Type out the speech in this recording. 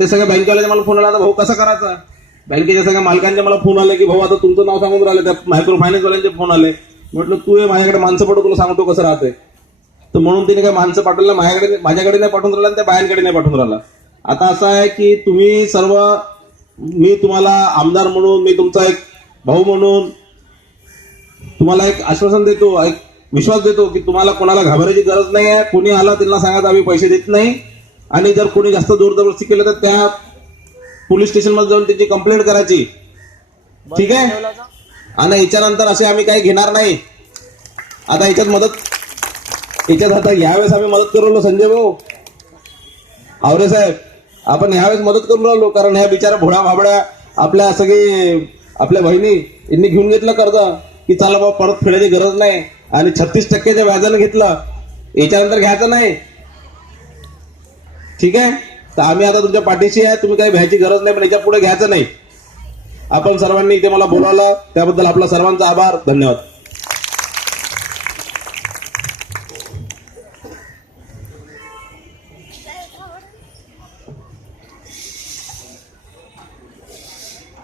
ते सगळ्या बँकेवाल्याचे मला फोन आला, आता भाऊ कसं करायचा. बँकेच्या सगळ्या मालकांचे मला फोन आले की भाऊ आता तुमचं नाव सांगून राहिले, त्या मायक्रो फायनान्सवाल्यांचे फोन आले. म्हटलं तू ये माझ्याकडे माणसं पाठव, तुला सांगतो कसं राहते. तर म्हणून तिने काय माणसं पाठवलं, माझ्याकडे नाही पाठवून राहिला, त्या बायांकडे नाही पाठवून राहिला. आता असं आहे की तुम्ही सर्व, मी तुम्हाला आमदार म्हणून, मी तुमचा एक भाऊ म्हणून तुम्हाला एक आश्वासन देतो, एक विश्वास देतो की तुम्हाला कोणाला घाबरायची गरज नाही आहे. कोणी आला त्यांना सांगा आम्ही पैसे देत नाही, आणि जर कोणी जास्त जोरजबरदस्ती केलं तर त्या पोलीस स्टेशन मध्ये जाऊन त्याची कंप्लेंट करायची. ठीक आहे. आणि याच्यानंतर असे आम्ही काही घेणार नाही. आता याच्यात आता यावेळेस आम्ही मदत करून राहिलो संजय भाऊ आवरे साहेब, आपण यावेळेस मदत करून राहिलो, कारण ह्या बिचारा भोळ्या भाबड्या आपल्या सगळे आपल्या बहिणी यांनी घेऊन घेतलं कर्ज की चला बाबा परत फेडायची गरज नाही, आणि 36% व्याजानं घेतलं. याच्यानंतर घ्यायचं नाही. ठीक आहे. तर आम्ही आता तुमच्या पाठीशी आहे, तुम्ही काही भ्यायची गरज नाही, पण याच्या पुढे घ्यायचं नाही. आपण सर्वांनी इथे मला बोलावलं त्याबद्दल आपला सर्वांचा आभार, धन्यवाद.